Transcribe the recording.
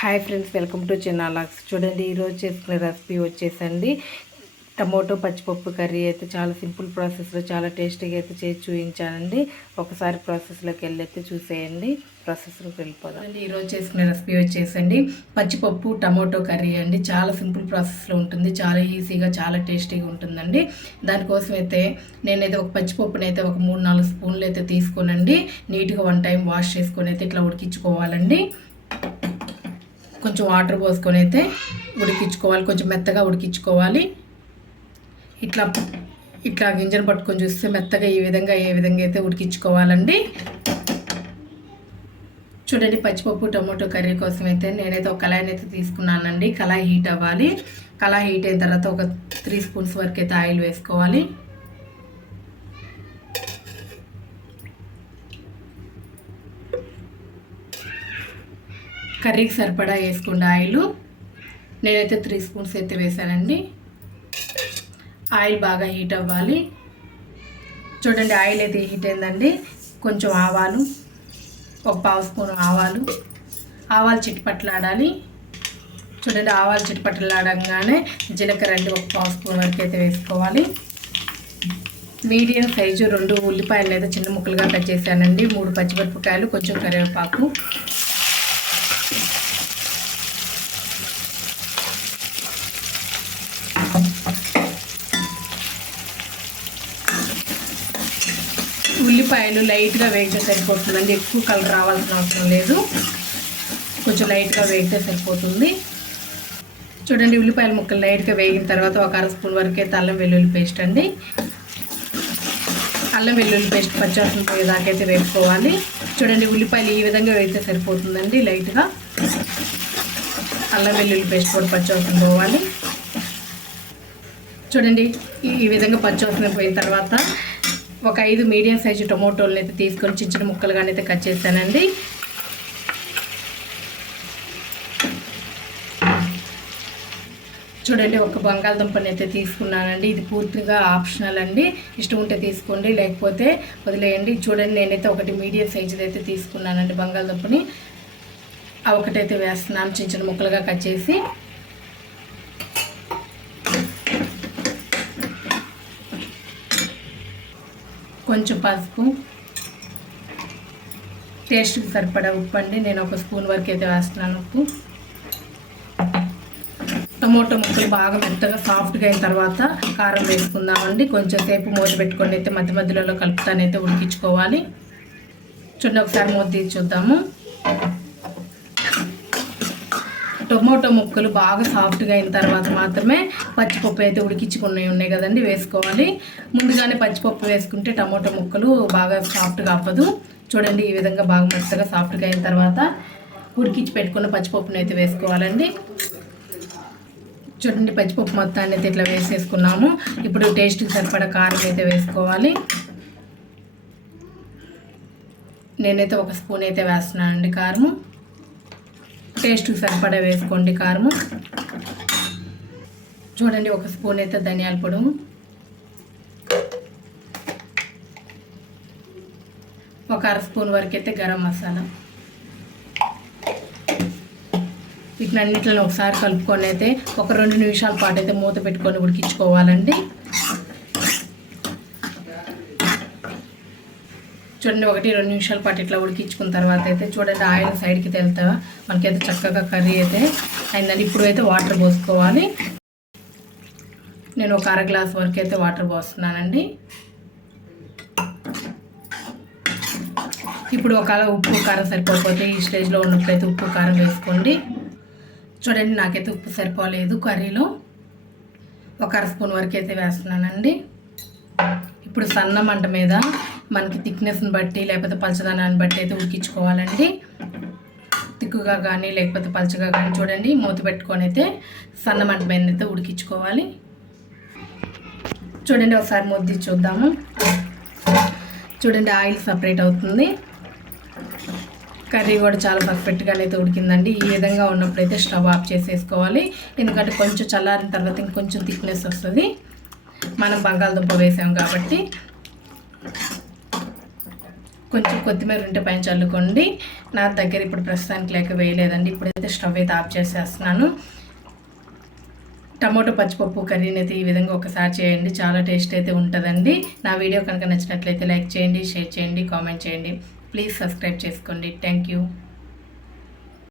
Hi friends welcome to చిన్నాలాక్స్ చూడండి ఈరోజు చేసుకునే రెసిపీ వచ్చేసండి. టమోటో పచ్చిపప్పు కర్రీ అయితే చాలా సింపుల్ ప్రాసెస్లో చాలా టేస్టీగా అయితే చేసి చూపించానండి. ఒకసారి ప్రాసెస్లోకి వెళ్ళి అయితే చూసేయండి. ప్రాసెస్లోకి వెళ్ళిపోదాం. అండి ఈరోజు చేసుకునే రెసిపీ వచ్చేసండి. పచ్చిపప్పు టమోటో కర్రీ అండి. చాలా సింపుల్ ప్రాసెస్లో ఉంటుంది. చాలా ఈజీగా చాలా టేస్టీగా ఉంటుందండి. దానికోసం అయితే నేనైతే ఒక పచ్చిపప్పుని అయితే ఒక మూడు నాలుగు స్పూన్లు అయితే తీసుకోనండి. నీట్గా వన్ టైం వాష్ చేసుకొని అయితే ఇట్లా ఉడికించుకోవాలండి. కొంచెం వాటర్ పోసుకొని అయితే ఉడికించుకోవాలి. కొంచెం మెత్తగా ఉడికించుకోవాలి. ఇట్లా ఇట్లా గింజలు పట్టుకొని చూస్తే మెత్తగా ఈ విధంగా ఏ విధంగా అయితే ఉడికించుకోవాలండి. చూడండి పచ్చిపప్పు టమాటో కర్రీ కోసం అయితే నేనైతే ఒక కళాయిని అయితే తీసుకున్నానండి. కళాయి హీట్ అవ్వాలి. కళాయి హీట్ అయిన తర్వాత ఒక త్రీ స్పూన్స్ వరకు అయితే ఆయిల్ వేసుకోవాలి. కర్రీకి సరిపడా వేసుకోండి ఆయిల్. నేనైతే త్రీ స్పూన్స్ అయితే వేసానండి ఆయిల్ బాగా హీట్ అవ్వాలి. చూడండి ఆయిల్ అయితే హీట్ అయిందండి. కొంచెం ఆవాలు ఒక పావు స్పూన్ ఆవాలు. ఆవాలు చిట్పట్లాడాలి. చూడండి ఆవాలు చిట్పట్లాడంగానే జీలకర్ర అండి ఒక పావు స్పూన్ వరకు అయితే వేసుకోవాలి. మీడియం సైజు రెండు ఉల్లిపాయలు అయితే చిన్న ముక్కలుగా కట్ చేశానండి. మూడు పచ్చిమిరపకాయలు కొంచెం కరివేపాకు. ఉల్లిపాయలు లైట్గా వేగితే సరిపోతుందండి. ఎక్కువ కలర్ రావాల్సిన అవసరం లేదు. కొంచెం లైట్గా వేగితే సరిపోతుంది. చూడండి ఉల్లిపాయల ముక్కలు లైట్గా వేగిన తర్వాత ఒక అర స్పూన్ వరకే అల్లం వెల్లుల్లి పేస్ట్ అండి. అల్లం వెల్లుల్లి పేస్ట్ పచ్చడి పోయేదాకైతే వేసుకోవాలి చూడండి ఉల్లిపాయలు ఈ విధంగా వేస్తే సరిపోతుందండి లైట్గా. అల్లం వెల్లుల్లి పేస్ట్ కూడా పచ్చడి పోవాలి. చూడండి ఈ విధంగా పచ్చివాసన పోయిన తర్వాత ఒక ఐదు మీడియం సైజు టొమాటోలను అయితే తీసుకొని చిన్న చిన్న ముక్కలుగానైతే అయితే కట్ చేశానండి. చూడండి ఒక బంగాళదుంపని అయితే తీసుకున్నానండి. ఇది పూర్తిగా ఆప్షనల్ అండి. ఇష్టం ఉంటే తీసుకోండి లేకపోతే వదిలేయండి. చూడండి నేనైతే ఒకటి మీడియం సైజుది అయితే తీసుకున్నానండి బంగాళదుంపని. ఆ ఒకటైతే వేస్తున్నాను చిన్న చిన్న ముక్కలుగా కట్ చేసి. కొంచెం పసుపు. టేస్ట్కి సరిపడా ఉప్పు అండి. నేను ఒక స్పూన్ వరకు అయితే వేస్తున్నాను ఉప్పు. టమోటా ముక్కలు బాగా మెత్తగా సాఫ్ట్గా అయిన తర్వాత కారం వేసుకుందామండి. కొంచెం సేపు మూత పెట్టుకొని అయితే మధ్య మధ్యలో కలుపుతానైతే ఉడికించుకోవాలి. చూడండి ఒకసారి మూత తీసి చూద్దాము. టొమాటో ముక్కలు బాగా సాఫ్ట్గా అయిన తర్వాత మాత్రమే పచ్చిపప్పు అయితే ఉడికించుకున్నవి ఉన్నాయి కదండి వేసుకోవాలి. ముందుగానే పచ్చిపప్పు వేసుకుంటే టమోటో ముక్కలు బాగా సాఫ్ట్గా అవ్వదు. చూడండి ఈ విధంగా బాగా మెత్తగా సాఫ్ట్గా అయిన తర్వాత ఉడికించి పెట్టుకున్న పచ్చిపప్పును అయితే వేసుకోవాలండి. చూడండి పచ్చిపప్పు మొత్తాన్ని అయితే ఇట్లా వేసేసుకున్నాము. ఇప్పుడు టేస్ట్కి సరిపడా కారం అయితే వేసుకోవాలి. నేనైతే ఒక స్పూన్ అయితే వేస్తున్నానండి కారము. టేస్ట్కి సరిపడా వేసుకోండి కారము. చూడండి ఒక స్పూన్ అయితే ధనియాల పొడి ఒక అర స్పూన్ వరకు అయితే గరం మసాలా. వీటినన్నిటిని ఒకసారి కలుపుకొని అయితే ఒక రెండు నిమిషాల పాటు అయితే మూత పెట్టుకొని ఉడికించుకోవాలండి. చూడండి ఒకటి రెండు నిమిషాల పాటు ఇట్లా ఉడికించుకున్న తర్వాత అయితే చూడండి ఆయిల్ సైడ్కి తెలుతా. మనకైతే చక్కగా కర్రీ అయితే అయిందండి. ఇప్పుడు అయితే వాటర్ పోసుకోవాలి. నేను ఒక అర గ్లాస్ వరకు అయితే వాటర్ పోస్తున్నానండి. ఇప్పుడు ఒకవేళ ఉప్పు కారం సరిపోకపోతే ఈ స్టేజ్లో ఉన్నప్పుడైతే ఉప్పు కారం వేసుకోండి. చూడండి నాకైతే ఉప్పు సరిపోలేదు. కర్రీలో ఒక అర స్పూన్ వరకు అయితే వేస్తున్నానండి. ఇప్పుడు సన్న మంట మీద మనకి థిక్నెస్ని బట్టి లేకపోతే పలచదనాన్ని బట్టి అయితే ఉడికించుకోవాలండి. తిక్కుగా కానీ లేకపోతే పలచగా కానీ చూడండి మూత పెట్టుకొని అయితే సన్న మంట మీద అయితే ఉడికించుకోవాలి. చూడండి ఒకసారి ముద్ది చూద్దాము. చూడండి ఆయిల్ సపరేట్ అవుతుంది. కర్రీ కూడా చాలా పర్ఫెక్ట్గా అయితే ఉడికిందండి ఈ విధంగా ఉన్నప్పుడైతే స్టవ్ ఆఫ్ చేసేసుకోవాలి. ఎందుకంటే కొంచెం చల్లారిన తర్వాత ఇంకొంచెం థిక్నెస్ వస్తుంది. మనం బంగాళదుంప వేసాం కాబట్టి. కొంచెం కొత్తిమీర ఉంటే పైన చల్లుకోండి. నా దగ్గర ఇప్పుడు ప్రస్తుతానికి లేక వేయలేదండి. ఇప్పుడైతే స్టవ్ అయితే ఆఫ్ చేసేస్తున్నాను. టమోటో పచ్చిపప్పు కర్రీని అయితే ఈ విధంగా ఒకసారి చేయండి. చాలా టేస్ట్ అయితే ఉంటుందండి. నా వీడియో కనుక నచ్చినట్లయితే లైక్ చేయండి షేర్ చేయండి కామెంట్ చేయండి. ప్లీజ్ సబ్స్క్రైబ్ చేసుకోండి. Thank you.